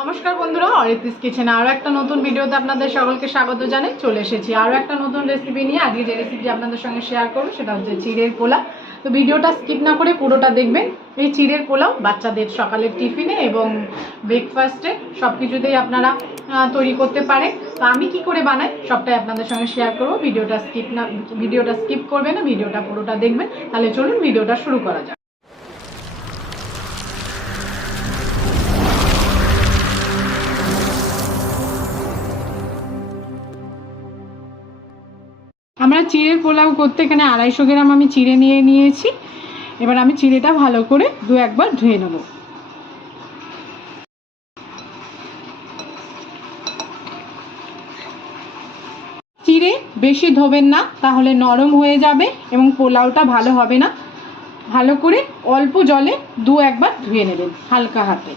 নমস্কার বন্ধুরা, অরিত্রিস কিচেনে আরও একটা নতুন ভিডিওতে আপনাদের সকলকে স্বাগত জানাই। চলে এসেছি আরও একটা নতুন রেসিপি নিয়ে। আজকে যে রেসিপি আপনাদের সঙ্গে শেয়ার করবো সেটা হচ্ছে চিড়ের পোলাও। তো ভিডিওটা স্কিপ না করে পুরোটা দেখবেন। এই চিড়ের পোলাও বাচ্চাদের সকালের টিফিনে এবং ব্রেকফাস্টে সব কিছুতেই আপনারা তৈরি করতে পারেন। তো আমি কি করে বানাই সবটাই আপনাদের সঙ্গে শেয়ার করবো। ভিডিওটা স্কিপ করবেন না, ভিডিওটা পুরোটা দেখবেন। তাহলে চলুন ভিডিওটা শুরু করা যাক। আমরা চিড়ের পোলাও করতে এখানে 250 গ্রাম আমি চিড়ে নিয়ে নিয়েছি। এবার আমি চিড়েটা ভালো করে একবার ধুয়ে নেব। চিড়ে বেশি ধোবেন না, তাহলে নরম হয়ে যাবে এবং পোলাওটা ভালো হবে না। ভালো করে অল্প জলে একবার ধুয়ে নেবেন হালকা হাতে।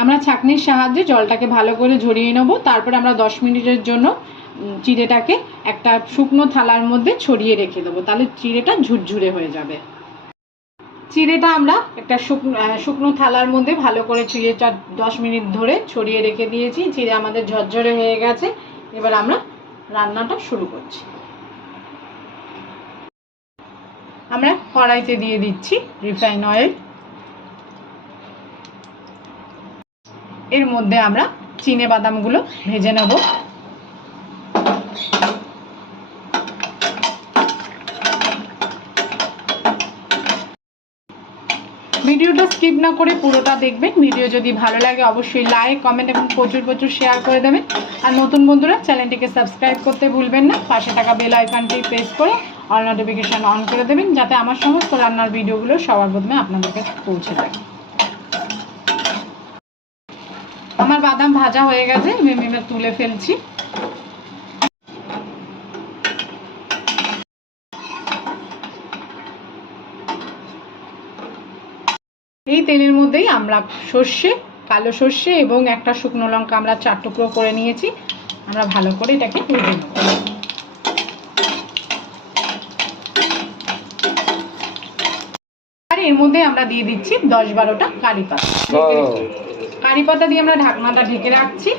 আমরা ছাঁকনির সাহায্যে জলটাকে ভালো করে ঝরিয়ে নেব। তারপরে আমরা 10 মিনিটের জন্য চিড়েটাকে একটা শুকনো থালার মধ্যে ছড়িয়ে রেখে দেবো, তাহলে চিড়েটা ঝুরঝুরে হয়ে যাবে। চিড়েটা আমরা একটা শুকনো থালার মধ্যে ভালো করে চিড়েটা 10 মিনিট ধরে ছড়িয়ে রেখে দিয়েছি। চিড়ে আমাদের ঝরঝরে হয়ে গেছে। এবার আমরা রান্নাটা শুরু করছি। আমরা কড়াইতে দিয়ে দিচ্ছি রিফাইন অয়েল। এর মধ্যে আমরা চিনে বাদামগুলো ভেজে নেব। ভিডিওটা স্কিপ না করে পুরোটা দেখবেন। ভিডিও যদি ভালো লাগে অবশ্যই লাইক, কমেন্ট এবং প্রচুর শেয়ার করে দেবেন। আর নতুন বন্ধুরা চ্যানেলটিকে সাবস্ক্রাইব করতে ভুলবেন না। পাশে থাকা বেল আইকনটি প্রেস করে অল নোটিফিকেশন অন করে দেবেন, যাতে আমার সমস্ত রান্নার ভিডিওগুলো সবার প্রথমে আপনাদের কাছে পৌঁছে যায়। আমার বাদাম ভাজা হয়ে গেছে, আমি তুলে ফেলছি। এই তেলের মধ্যেই আমরা কালো সর্ষে এবং একটা শুকনো লঙ্কা আমরা 4 টুকরো করে নিয়েছি। আমরা ভালো করে এটাকে ভেজে নেব। আর এর মধ্যে আমরা দিয়ে দিচ্ছি 10-12টা কারি পাতা। কারি পাতা দিয়ে আমরা ঢাকনাটা ঢেকে রাখছি।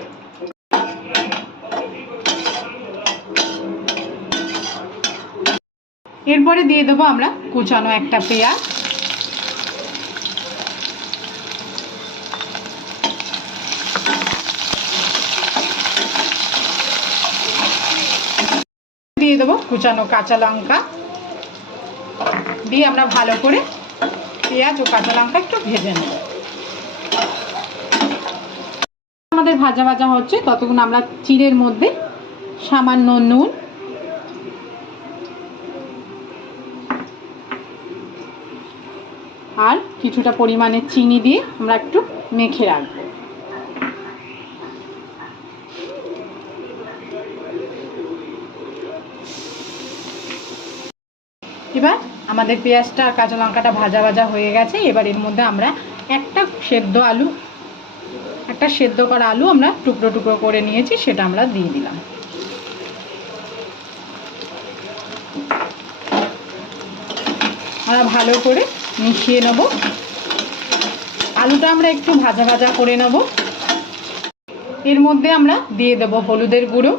এরপরে দিয়ে দেবো আমরা কুচানো একটা পেঁয়াজ, দিয়ে দেবো কুচানো কাঁচা লঙ্কা দিয়ে আমরা ভালো করে পেঁয়াজ ও কাঁচা লঙ্কা একটু ভেজে নেব। আমাদের ভাজা হচ্ছে ততক্ষণ আমরা চিড়ের মধ্যে সামান্য নুন, আর কিছুটা পরিমাণে চিনি দিয়ে আমরা একটু মেখে রাখবো। এবার আমাদের পেঁয়াজটা আর কাঁচা লঙ্কাটা ভাজা হয়ে গেছে। এবার এর মধ্যে আমরা একটা সেদ্ধ করা আলু আমরা টুকরো করে নিয়েছি, সেটা আমরা দিয়ে দিলাম। আমরা ভালো করে মিশিয়ে নেব। আলুটা আমরা একটু ভাজা করে নেব। এর মধ্যে আমরা দিয়ে দেব হলুদের গুঁড়ো,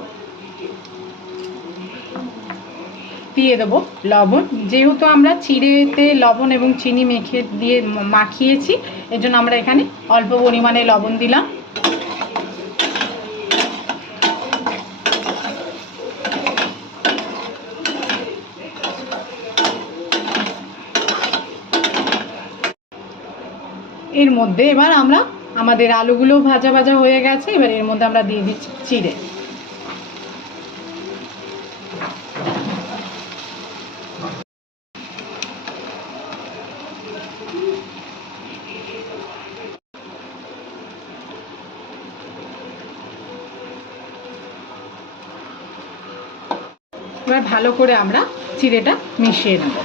দিয়ে দেবো লবণ। যেহেতু আমরা চিড়েতে লবণ এবং চিনি মাখিয়েছি, এর জন্য আমরা এখানে অল্প পরিমাণে লবণ দিলাম। এর মধ্যে এবার আমাদের আলুগুলো ভাজা হয়ে গেছে। এবার এর মধ্যে আমরা দিয়ে দিচ্ছি চিড়ে। এবার ভালো করে আমরা চিড়েটা মিশিয়ে নেব।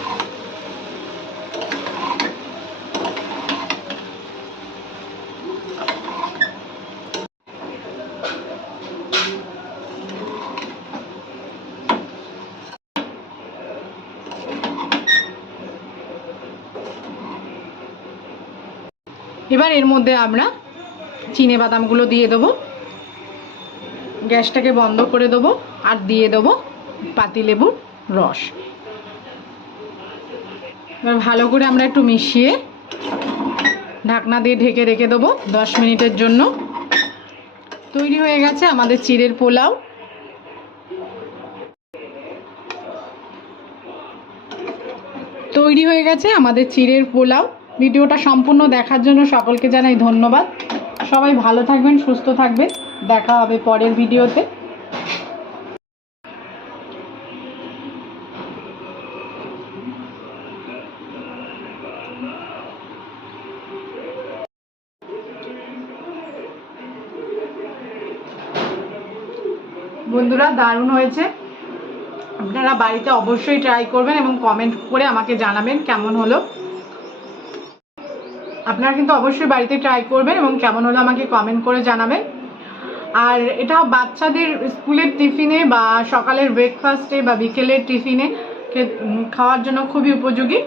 এবার এর মধ্যে আমরা চিনে বাদামগুলো দিয়ে দেবো, গ্যাসটাকে বন্ধ করে দেবো আর দিয়ে দেবো পাতিলেবুর রস। এবার ভালো করে আমরা একটু মিশিয়ে ঢাকনা দিয়ে ঢেকে রেখে দেবো 10 মিনিটের জন্য। তৈরি হয়ে গেছে আমাদের চিড়ের পোলাও। তৈরি হয়ে গেছে আমাদের চিড়ের পোলাও। ভিডিওটা সম্পূর্ণ দেখার জন্য সকলকে জানাই ধন্যবাদ। সবাই ভালো থাকবেন, সুস্থ থাকবেন। দেখা হবে পরের ভিডিওতে। বন্ধুরা, দারুণ হয়েছে। আপনারা বাড়িতে অবশ্যই ট্রাই করবেন এবং কমেন্ট করে আমাকে জানাবেন কেমন হলো। আপনারা কিন্তু অবশ্যই বাড়িতে ট্রাই করবেন এবং কেমন হলো আমাকে কমেন্ট করে জানাবেন। আর এটা বাচ্চাদের স্কুলের টিফিনে বা সকালের ব্রেকফাস্টে বা বিকেলের টিফিনে খাওয়ার জন্য খুবই উপযোগী।